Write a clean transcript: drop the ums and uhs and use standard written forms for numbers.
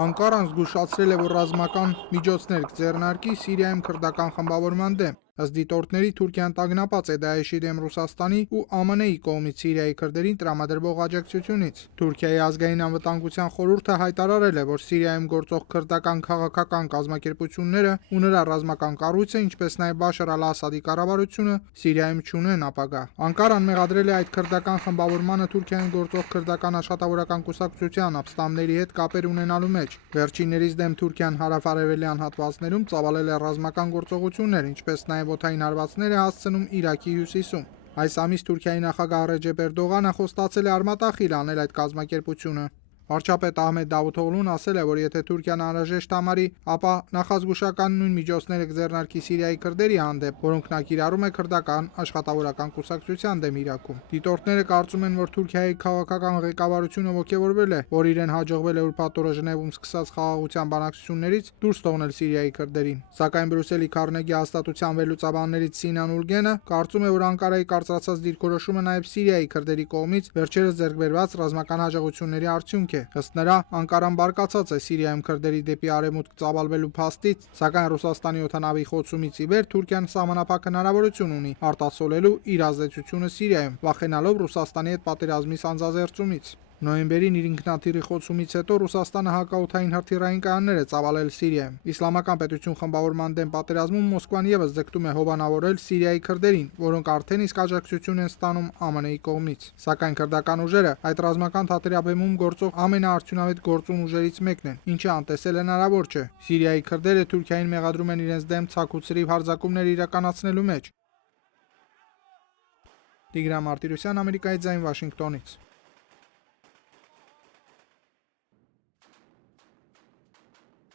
Անկարան զգուշացրել է, որ ռազմական միջոցներ կձեռնարկի Սիրիայում քրդական խմբավորման դեմ։ Ըստ դիտորդների Թուրքիան տագնապած է Դաեշի դեմ Ռուսաստանի ու ԱՄՆ-ի կողմից Սիրիայի քրդերին տրամադրվող աջակցությունից։ Թուրքիայի ազգային անվտանգության խորհուրդը հայտարարել է, որ Սիրիայում գործող քրդական քաղաքական կազմակերպությունները ու նրա ռազմական կառույցը, ինչպես նաև Բաշար ալ-Ասադի կառավարությունը Սիրիայում չունեն ապագա։ Անկարան մեղադրել է այդ քրդական խմբավորմանը Թուրքիայում գործող քրդական աշխատավորական կուսակցության ապստամբների հետ կապեր ունենալու մեջ։ Վերջիններիս դեմ Թուրքիան հարավ-արևելյան հատվածներում ծավալել է ռազմական գործողություններ, ինչպես նաև օդային հարվածներ է հասցնում Իրաքի հյուսիսում։ Այս ամիս Թուրքիայի նախագահ Ռեջեփ Էրդողանը խոստացել է արմատախիլ անել այդ կազմակերպությունը։ Վարչապետ Ահմեդ Դավութօղլուն ասել է, որ եթե Թուրքիան անհրաժեշտ համարի, ապա նախազգուշական նույն միջոցները կձեռնարկի Սիրիայի քրդերի հանդեպ, որոնք նա կիրառում է քրդական աշխատավորական կուսակցության դեմ Իրաքում։ Դիտորդները կարծում են, որ Թուրքիայի քաղաքական ղեկավարությունը ոգևորվել է, որ իրեն հաջողվել է ուրբաթ օրը Ժնևում սկսած խաղաղության բանակցություններից դուրս թողնել Սիրիայի քրդերին։ Սակայն Բրյուսելի Քարնեգի հաստատության վերլուծաբաններից Սինան Ուլգենը կարծում է, որ Անկարայի կարծրացած դիրքորոշումը նաև Սիրիայի քրդերի կողմից վերջերս ձեռք բերված ռազմական հաջողությունների արդյունք է։ Ըստ նրա, Անկարան բարկացած է Սիրիայում քրդերի դեպի արևմուտք ծավալվելու փաստից, սակայն Ռուսաստանի օդանավի խոցումից ի վեր Թուրքիան սահմանափակ հնարավորություն ունի արտացոլելու իր ազդեցությունը Սիրիայում, վախենալով Ռուսաստանի հետ պատերազմի սանձազերծումից։ Նոյեմբերին իր ինքնաթիռի խոցումից հետո Ռուսաստանը հակաօդային հրթիռային կայաններ է ծավալել Սիրիայում։ Իսլամական պետություն խմբավորման դեմ պատերազմում Մոսկվան եւս ձգտում է հովանավորել Սիրիայի քրդերին, որոնք արդեն իսկ աջակցություն են ստանում ԱՄՆ-ի կողմից։ Սակայն քրդական ուժերը այդ ռազմական թատերաբեմում գործող ամենաարդյունավետ գործուն ուժերից մեկն են, ինչը անտեսել հնարավոր չէ։ Սիրիայի քրդերը Թուրքիային մեղադրում են իրենց դեմ ցաք ու ցրիվ հարձակումներ իրականացնելու մեջ։ Տիգրան Մարտիրոսյան, Ամերիկայի ձայն, Վաշինգտոնից։